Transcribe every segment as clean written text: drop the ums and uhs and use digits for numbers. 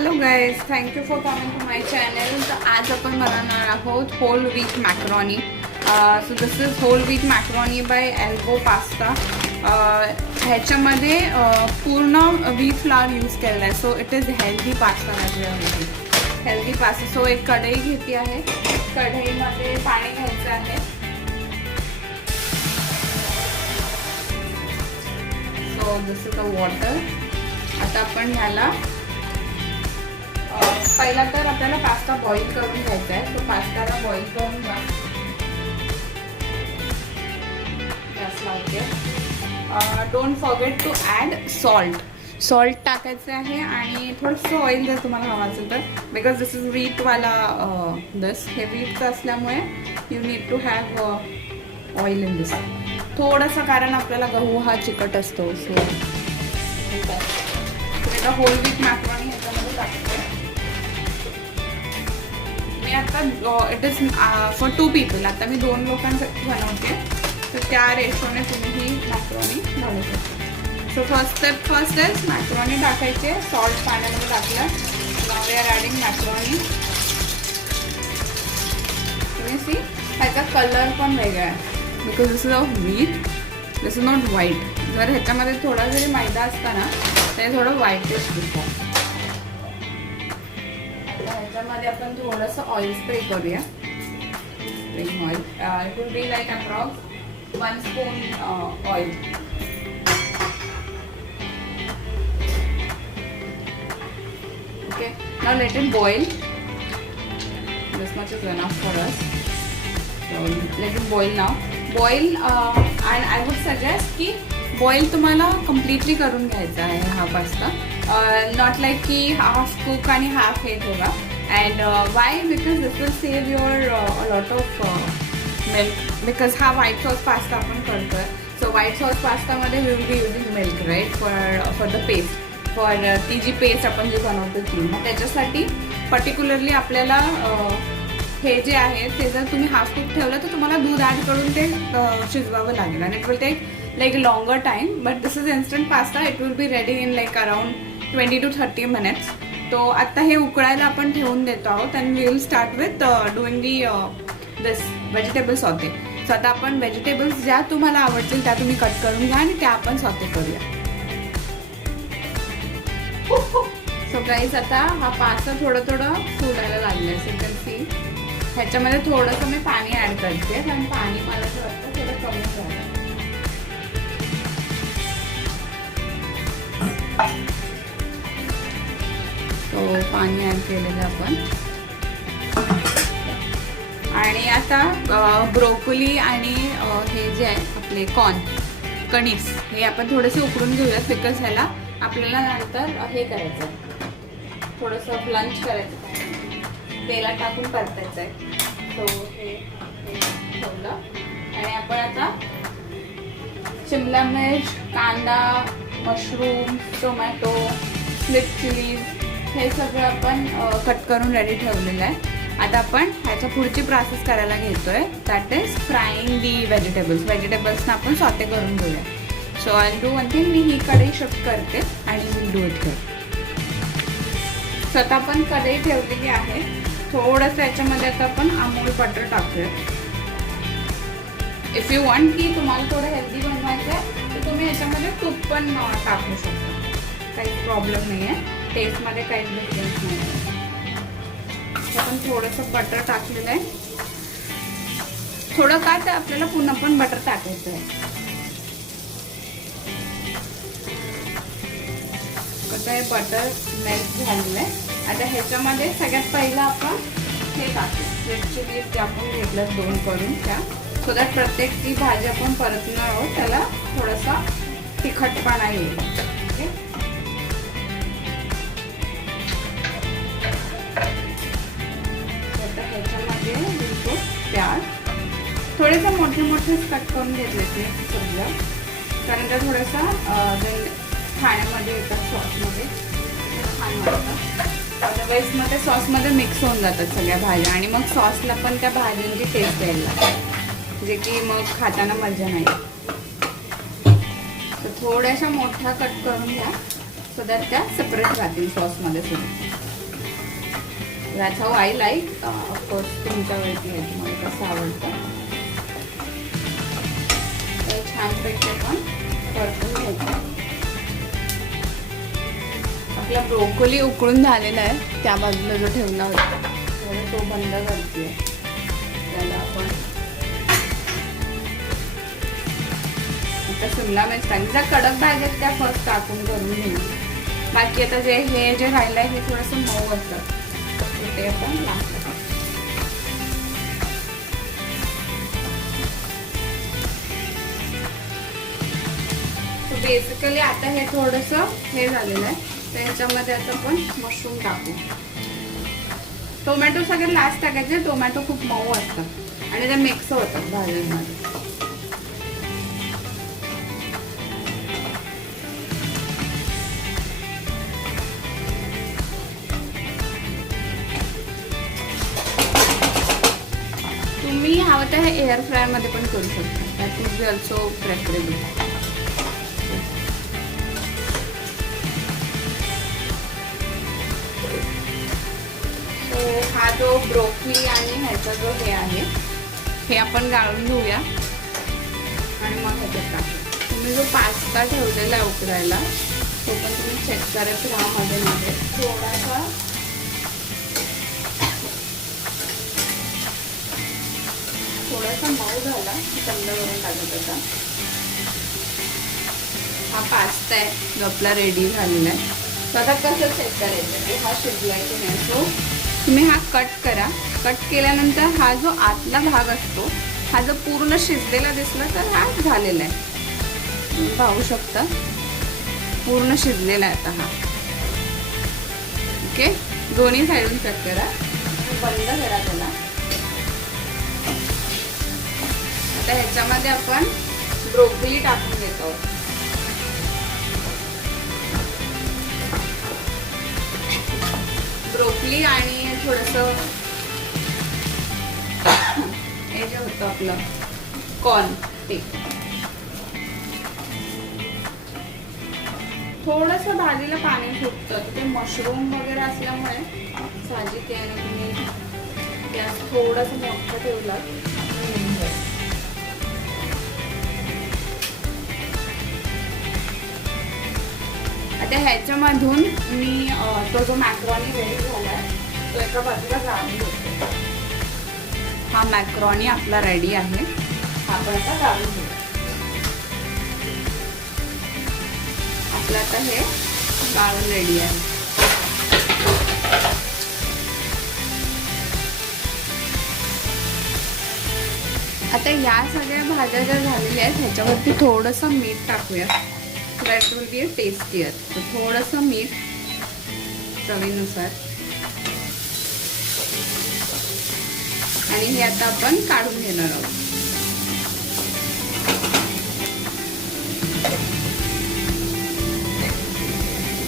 Hello guys, thank you for coming to my channel. तर आज आपण बनवणार आहोत whole wheat macaroni. So this is whole wheat macaroni by elbow pasta. ह्याच्यामध्ये पूर्ण व्हीट फ्लावर यूज केलेला आहे. So it is healthy pasta माझ्यामध्ये. Healthy pasta. सो एक कढई घेतली आहे. कढईमध्ये पाणी घ्यायचं आहे. So this is the water. आता आपण ह्याला पहिला तर आपल्याला पास्ता बॉईल करून घ्यायचा आहे. तो पास्ताला बॉईल करून घ्या. गॅस लावते. Don't forget to add salt टाकायचं आहे आणि थोडंसं ऑइल जर तुम्हाला हवं असेल तर, बिकॉज दिस इज व्हीटवाला दिस हे व्हीटचं असल्यामुळे you need to have oil in this थोडंसं, कारण आपल्याला गहू हा चिकट असतो. सो आता होल व्हीट मॅक्रोनी ह्याच्यामध्ये टाकते. मी आता इट इज फॉर 2 people. आता मी 2 लोकांसाठी बनवते, तर त्या रेशोने तुम्ही ही मॅक्रोनी घालू शकता. सो फर्स्ट इज मॅक्रोनी टाकायचे. सॉल्ट पाण्यामध्ये टाकलं. Now we R adding macaroni. तुम्ही सी ह्याचा कलर पण वेगळा आहे, because this is of wheat, this is not white. जर ह्याच्यामध्ये थोडा जरी मैदा असता ना ते थोडं व्हाईटिश दिसतं. ह्याच्यामध्ये आपण थोडंसं ऑइल स्प्रे करूया. Spring oil. It will be like approx 1 spoon oil. Okay, now let it boil. This much is enough for us. So let it boil now. Boil and I would suggest की boil तुम्हाला completely करून घ्यायचा आहे हा pasta. Not like की half cook आणि half हे ठेवा. And Y, because this will save your lot of milk, because हा व्हाईट सॉस पास्ता आपण करतोय. सो व्हाईट सॉस पास्तामध्ये we will be using milk, right, for the paste, for ती जी पेस्ट आपण जी बनवतो ती. मग त्याच्यासाठी पर्टिक्युलरली आपल्याला हे जे आहे ते जर तुम्ही हाफ कुक ठेवलं तर तुम्हाला दूध ॲड करून ते शिजवावं लागेल. आणि it will take like a longer time, but this is instant pasta. It will be ready in like around 20 to 30 minutes. तो आता हे उकळायला आपण ठेवून देतो आहोत and we will start with doing the this vegetable saute. So आता आपण vegetables ज्या तुम्हाला आवडतील त्या तुम्ही कट करून घ्या आणि त्या आपण सॉटे करूया. सो गाईज आता हा पास्ता थोडं फुलायला लागलाय. सो यू कॅन सी ह्याच्यामध्ये थोडंसं मी पाणी ॲड करते, कारण पाणी मला असं वाटतं थोडं कमी झालं. तो पाणी ॲड केलेलं आपण. आणि आता ब्रोकोली आणि हे जे आहे आपले कणीस हे आपण थोडेसे उकडून घेऊयात, बिकॉज ह्याला आपल्याला नंतर हे करायचं आहे, थोडंसं ब्लंच करायचं आहे, तेलात टाकून परतायचं आहे. सो हे ठेवलं. आणि आपण आता शिमला मिर्च, कांदा, मशरूम, टोमॅटो, स्प्लिट चिलीज हे सगळं आपण कट करून रेडी ठेवलेलं आहे. आता आपण ह्याच्या पुढची प्रोसेस करायला घेतोय, दॅट इज फ्राईंग दी व्हेजिटेबल्सना आपण सॉटे करून घेऊया. So I do one thing, मी ही कढई शिफ्ट करते आणि will do it here. So आता आपण कढई ठेवलेली आहे. थोडंसं याच्यामध्ये आता आपण अमूल बटर टाकूया. इफ यू वॉन्ट की तुम्हाला थोडं हेल्दी बनवायचं आहे तर तुम्ही याच्यामध्ये तूप पण टाकू शकता, काही प्रॉब्लेम नाही आहे. टेस्टमध्ये काहीच डिफरन्स नाही आहे. आपण थोडंसं बटर टाकलेलं आहे. थोडं का तर आपल्याला पुन्हा पण बटर टाकायचं आहे. कसं आहे, बटर मेल्ट झालेलं आहे. आता ह्याच्यामध्ये सगळ्यात पहिलं आपण हे टाकू, रेड चिलीज जे आपण घेतलं 2 करून त्या, सो दॅट प्रत्येक ती भाजी आपण परतणार आहोत त्याला थोडासा तिखटपणा येईल. ओके, आता ह्याच्यामध्ये बिलकुल प्याज थोडेसे मोठे कट करून घेतले ते सगळं, कारण त्या थोडंसं खाण्यामध्ये येतात सॉसमध्ये, छान वाटतं. अदरवाईज मग त्या सॉसमध्ये मिक्स होऊन जातात सगळ्या भाज्या आणि मग सॉसला पण त्या भाज्यांची टेस्ट यायला लागते, जे की मग खाताना मजा नाही. तर थोड्याशा मोठ्या कट करून घ्या, सो दॅट त्या सेपरेट राहतील सॉसमध्ये सुद्धा. That's how I like. Of course तुमच्यावरती आहे तुम्हाला कसं आवडतं. तर छानपैकी आपण परतून घ्यायचं. आपला ब्रोकोली उकळून झालेला आहे, त्या बाजूला जो ठेवला होता तो बंद करते. त्याला आपण आता शिमला मिरची ज्या कडक भाज्या आहेत त्या फर्स्ट टाकून करून घेऊ. बाकी आता हे जे राहिलं आहे हे थोडंसं मऊ असतं, ते आपण लास्ट. बेसिकली आता हे थोडंसं हे झालेलं आहे, तर ह्याच्यामध्ये आता आपण मशरूम टाकू. टोमॅटो सगळ्यात लास्ट टाकायचे. टोमॅटो खूप मऊ असतात आणि ते मिक्स होतात भाज्यांमध्ये. तुम्ही हवं तर हे एअर फ्रायर मध्ये पण करू शकता. That is also preferable. हा जो ब्रोकोली आणि ह्याचा जो हे आहे हे आपण गाळून घेऊया आणि मग ह्याच्यात टाकू. तुम्ही जो पास्ता ठेवलेला आहे उकडायला तो पण तुम्ही चेक करत राहा. मध्ये थोडासा मऊ झाला की थंड करून टाकत होता. हा पास्ता आहे जो आपला रेडी झालेला आहे. तर आता कसं चेक करायचं की हा शिजलाय की नाही. सो तुम्ही हा कट करा. कट केल्यानंतर हा जो आतला भाग असतो हा जर पूर्ण शिजलेला दिसला तर हा झालेला आहे. तुम्ही पाहू शकता पूर्ण शिजलेला आहे आता हा. ओके, दोन्ही साईडून कट करा. बंद करा त्याला. आता ह्याच्यामध्ये आपण ब्रोकोली टाकून देतो. ब्रोकोली आणि थोडंसं हे जे होतं आपलं कॉर्न ते थोडंसं भाजीला पाणी सुटतं. ते मशरूम वगैरे असल्यामुळे साहजिक आहे. तुम्ही गॅस थोडंसं मोठं ठेवला. आता ह्याच्यामधून मी तो जो मॅक्रोनी रेडी झाला आहे तो एका बाजूला गाळून घेतो. हा मॅक्रोनी आपला रेडी आहे. आपण आता गाळून घेऊ. आपलं आता हे गाळून रेडी आहे. आता या सगळ्या भाज्या ज्या झालेल्या आहेत ह्याच्यावरती थोडंसं मीठ टाकूया. That will be tastier. तर थोडंसं मीठ चवीनुसार. आणि हे आता आपण काढून घेणार आहोत.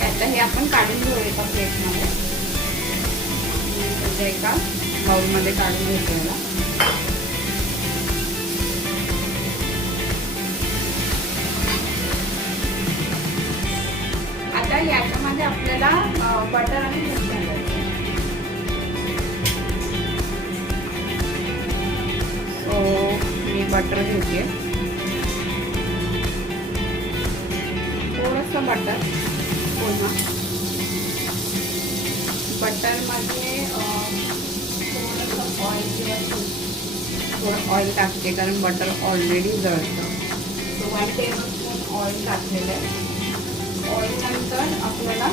आता हे आपण काढून घेऊ एका प्लेटमध्ये. एका बाउलमध्ये काढून घेतो याला. आता याच्यामध्ये आपल्याला बटर आणि तूप घालायचं. सो मी बटर घेते. थोडंसं बटर पुन्हा बटरमध्ये थोडंसं ऑइल किंवा थोडं ऑइल टाकते कारण बटर ऑलरेडी जळतं. सो 1 टेबलस्पून ऑइल टाकलेलं आहे. ऑइल नंतर आपल्याला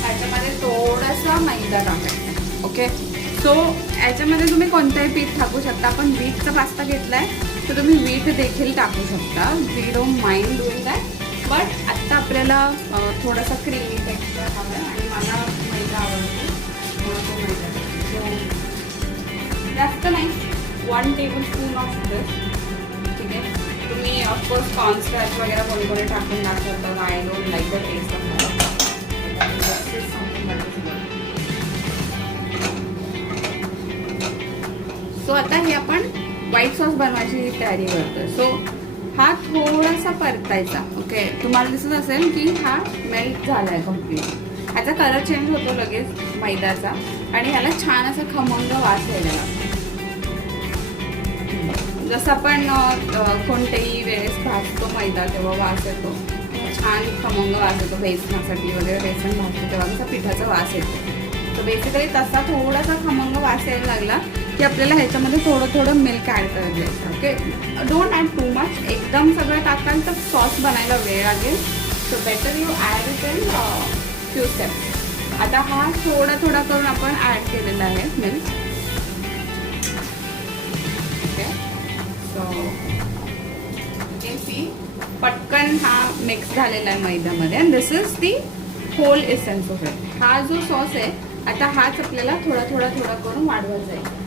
ह्याच्यामध्ये थोडासा मैदा टाकायचा. ओके, सो याच्यामध्ये तुम्ही कोणतंही पीठ टाकू शकता. आपण व्हीटचा पास्ता घेतलाय तर तुम्ही व्हीट देखील टाकू शकता. We don't mind doing that. But आत्ता आपल्याला थोडासा क्रीमी टेक्स्चर हवं आहे आणि मला मैदा आवडतो. तो मैदा जास्त नाही. 1 टेबलस्पून ऑफ दिस. ठीक आहे. तुम्ही ऑफकोर्स कॉर्नस्टार्च वगैरे कोणी कोणी टाकून टाकतात. I don't like the taste of that. So आता हे आपण व्हाईट सॉस बनवायची तयारी करतोय. सो हा थोडासा परतायचा. ओके, तुम्हाला दिसत असेल की हा मेल्ट झालाय कम्प्लीट. ह्याचा कलर चेंज होतो लगेच मैद्याचा आणि ह्याला छान असा खमंग वास यायला लागतो. जसं आपण कोणत्याही वेळेस भाजतो मैदा तेव्हा वास येतो, छान खमंग वास येतो. बेसनासाठी वगैरे बेसन भाजतो तेव्हा कसा पिठाचा वास येतो. तर बेसिकली तसा थोडासा खमंग वास यायला लागला की आपल्याला ह्याच्यामध्ये थोडं थोडं मिल्क ॲड करत जायचं. Okay, don't add too much. एकदम सगळं टाकाल तर सॉस बनायला वेळ लागेल. So better you add it in few steps. आता हा थोडा थोडा करून आपण ॲड केलेला आहे milk. Okay, so you see पटकन हा मिक्स झालेला आहे मैद्यामध्ये. And this is the whole essence of it. हा जो सॉस आहे आता हाच आपल्याला थोडा थोडा थोडा करून वाढवत जाईल.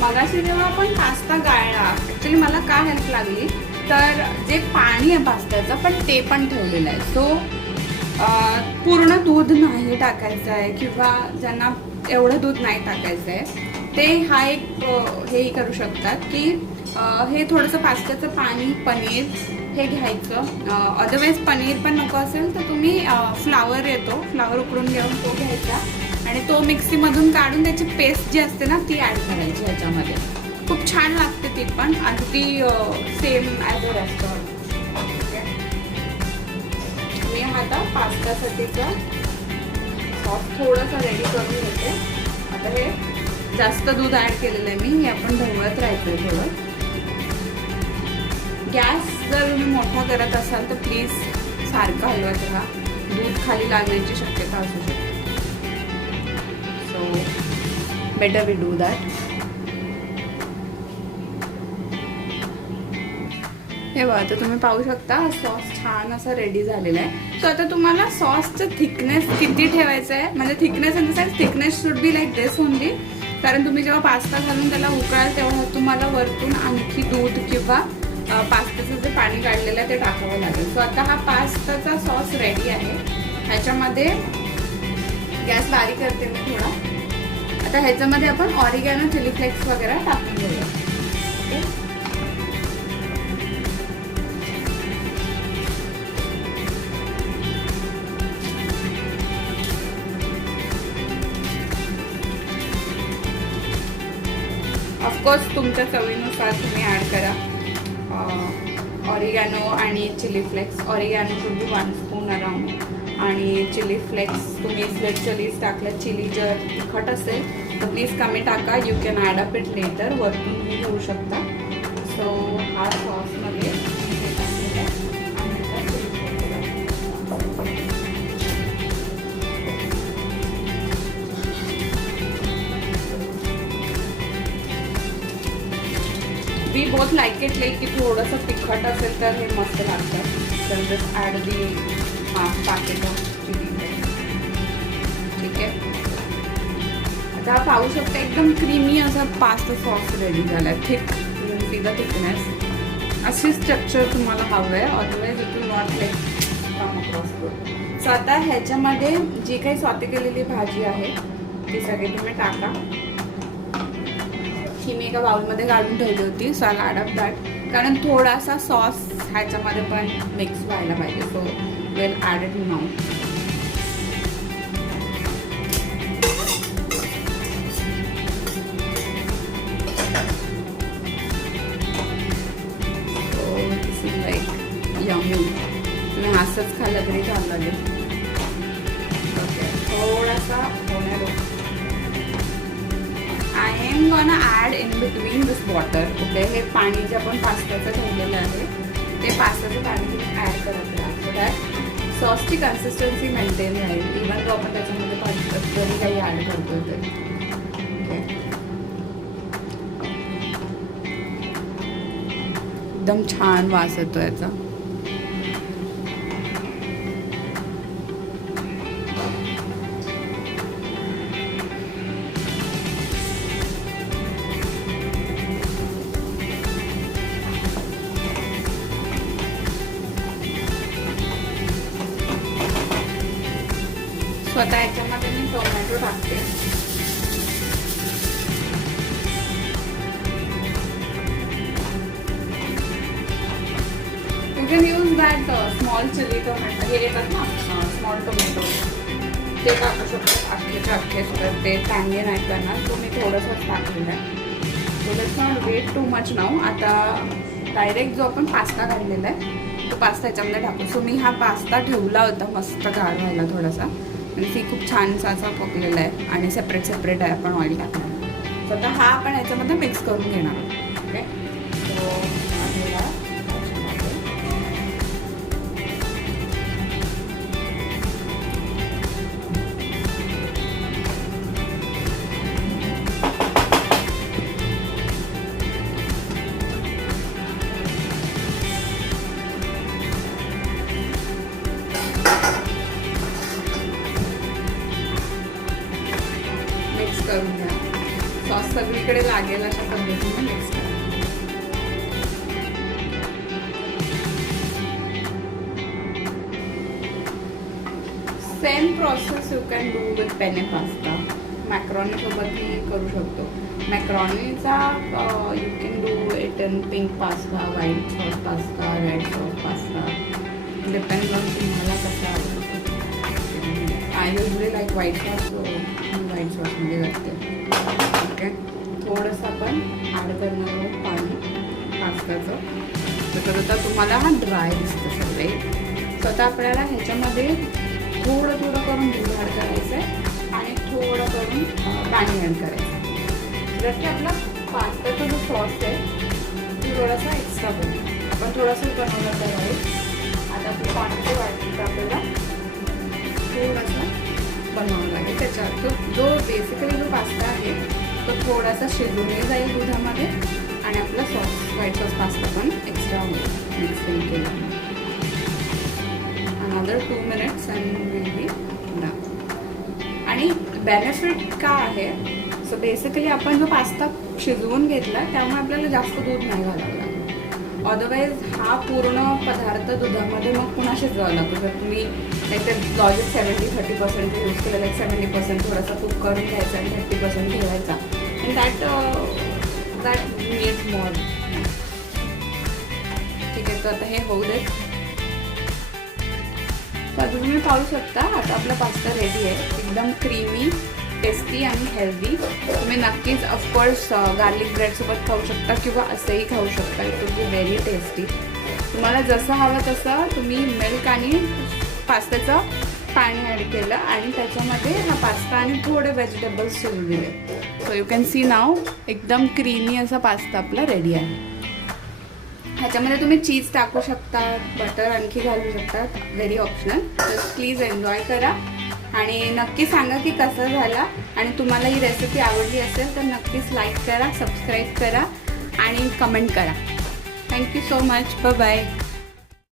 मगाशी जेव्हा आपण पास्ता गाळला, ॲक्च्युली मला का हेल्प लागली तर जे पाणी आहे पास्त्याचं पण ते पण ठेवलेलं आहे. सो पूर्ण दूध नाही टाकायचं आहे किंवा ज्यांना एवढं दूध नाही टाकायचं आहे ते हा एक हेही करू शकतात की हे थोडंसं पास्त्याचं पाणी पनीर हे घ्यायचं. अदरवाईज पनीर पण नको असेल तर तुम्ही फ्लावर येतो, फ्लावर उकडून घेऊन तो घ्यायचा आणि तो मिक्सीमधून काढून त्याची पेस्ट जी असते ना ती ॲड करायची ह्याच्यामध्ये. खूप छान लागते ती पण, अगदी सेम ॲज अ रेस्टॉरंट. मी आता पास्तासाठीचा सॉस थोडंसं रेडी करून घेते. आता हे जास्त दूध ॲड केलेलं आहे मी, हे आपण ढवळत राहायचं आहे थोडं. गॅस जर तुम्ही मोठा करत असाल तर प्लीज सारखं हलवत राहा, दूध खाली लागण्याची शक्यता असू शकते. So better we do that. हे बघा, आता तुम्ही पाहू शकता सॉस छान असा रेडी झालेला आहे. सो आता तुम्हाला सॉसचं थिकनेस किती ठेवायचं आहे, म्हणजे thickness in the sense thickness should be like this only. कारण तुम्ही जेव्हा पास्ता घालून त्याला उकळाल तेव्हा तुम्हाला वरतून आणखी दूध किंवा पास्त्याचं जे पाणी काढलेलं आहे ते टाकावं लागेल. सो आता हा पास्ताचा सॉस रेडी आहे. ह्याच्यामध्ये गॅस बारीक करते मी थोडा. आता ह्याच्यामध्ये आपण ऑरिगॅनो, चिली फ्लेक्स वगैरे टाकून घेऊया. ऑफकोर्स तुमच्या चवीनुसार तुम्ही ॲड करा ऑरिगॅनो आणि chilli flakes. Oregano should be 1 spoon around आणि चिली फ्लेक्स तुम्ही रेड चिलीज टाकलं. चिली जर तिखट असेल तर प्लीज कमी टाका. You can add up it later, वरतून तुम्ही घेऊ शकता. सो हा सॉसमध्ये we both like it like की थोडंसं तिखट असेल तर हे मस्त लागतं. तर जस्ट ॲड दी पाकिट ऑफ चिली. ठीक आहे, आता पाहू शकता एकदम क्रीमी असा पास्ता सॉस रेडी झाला आहे. Thick, see the thickness. अशी स्ट्रक्चर तुम्हाला हवं आहे, otherwise it will not like come across good. So आता ह्याच्यामध्ये जी काही सॉते केलेली भाजी आहे ती सगळी तुम्ही टाका. ही मी एका बाउलमध्ये काढून ठेवली होती. So I add up that, कारण थोडासा सॉस ह्याच्यामध्ये पण मिक्स व्हायला पाहिजे. So will add it now. So this is like yummy. तुम्ही असंच खाल्लं तरी छान लागेल. ओके, थोडासा होणार. I am gonna add in between this water. Okay, हे पाणी जे आपण पास्त्याचं ठेवलेलं आहे ते पास्त्याचं पाणी तुम्ही ॲड करत राहा. सो दॅट सॉसची कन्सिस्टन्सी मेंटेन राहील इवन जो आपण त्याच्यामध्ये पाणी काही ॲड करतो तरी. ओके, एकदम छान वास येतो याचा. सो आता याच्यामध्ये मी टोमॅटो टाकते. You can use that small chili tomato, हे येतात ना स्मॉल टोमॅटो, ते टाकू शकतो अख्खेच्या अख्खे. तर ते टँगे नाही करणार, तो मी थोडंसंच टाकलेलं आहे. So let's not wait too much now. आता डायरेक्ट जो आपण पास्ता काढलेला आहे तो पास्ता याच्यामध्ये टाकू. सो मी हा पास्ता ठेवला होता मस्त गार व्हायला थोडासा, आणि ती खूप छानसा असा पकलेला आहे आणि सेपरेट सेपरेट आहे आपण ऑइल टाकणार. सो आता हा आपण याच्यामध्ये मिक्स करून घेणार आहोत. ओके, सो आपल्याला मिक्स करून घ्या. सॉस सगळीकडे लागेल अशा पद्धतीने मिक्स करा. Same process you can do with penne pasta. Macaroni सोबतही करू शकतो. मॅक्रॉनीचा you can do it in pink pasta, white sauce pasta, red sauce pasta, depend on तुम्हाला कसं आवडतं. I usually like white sauce, white सॉसमध्ये घालते. ओके, थोडंसं आपण ॲड करणार आहोत पाणी पास्ताचं. तर आता तुम्हाला हा ड्राय दिसतो सगळे. स्वतः आपल्याला ह्याच्यामध्ये थोडं थोडं करून दूध ॲड करायचं आहे आणि थोडं करून पाणी ॲड करायचं आहे. जर की आपला पास्ताचा जो सॉस आहे तो थोडासा एक्स्ट्रा बनतो. आपण थोडंसं बनवलं तर आहे. आता आपली क्वांटिटी वाढली तर आपल्याला थोडंसं बनवावं लागेल. त्याच्यात जो बेसिकली जो पास्ता आहे तो थोडासा शिजूनही जाईल दुधामध्ये आणि आपला सॉस व्हाईट सॉस पास्ता पण एक्स्ट्रा होईल मिक्सिंग केलं. Another 2 minutes and will be done. आणि बेनिफिट काय आहे, सो बेसिकली आपण जो पास्ता शिजवून घेतला त्यामुळे आपल्याला जास्त दूध नाही घालावं लागलं. अदरवाईज हा पूर्ण पदार्थ दुधामध्ये मग पुन्हा शिजवावा लागतो. जर तुम्ही लाईक लॉजिक 70-30% यूज केलं, लाईक 70% थोडासा कुक करून घ्यायचा आणि 30% ठेवायचा, अँड दॅट नीड्स मोर. ठीक आहे, तर आता हे होऊ देत. तर तुम्ही पाहू शकता आता आपला पास्ता रेडी आहे. एकदम क्रीमी, टेस्टी आणि हेल्दी. तुम्ही नक्कीच ऑफकोर्स गार्लिक ब्रेडसोबत खाऊ शकता किंवा असंही खाऊ शकता. It will be very tasty. तुम्हाला जसं हवं तसं तुम्ही मिल्क आणि पास्त्याचं पाणी ॲड केलं आणि त्याच्यामध्ये हा पास्ता आणि थोडे व्हेजिटेबल्स शिजवून दिले. सो यू कॅन सी नाव एकदम क्रीमी असा पास्ता आपला रेडी आहे. ह्याच्यामध्ये तुम्ही चीज टाकू शकता, बटर आणखी घालू शकता, व्हेरी ऑप्शनल. तर प्लीज एन्जॉय करा आणि नक्की सांगा की कसं झाला. आणि तुम्हाला ही रेसिपी आवडली असेल तर नक्कीच लाईक करा, सबस्क्राईब करा आणि कमेंट करा. Thank you so much. Bye bye.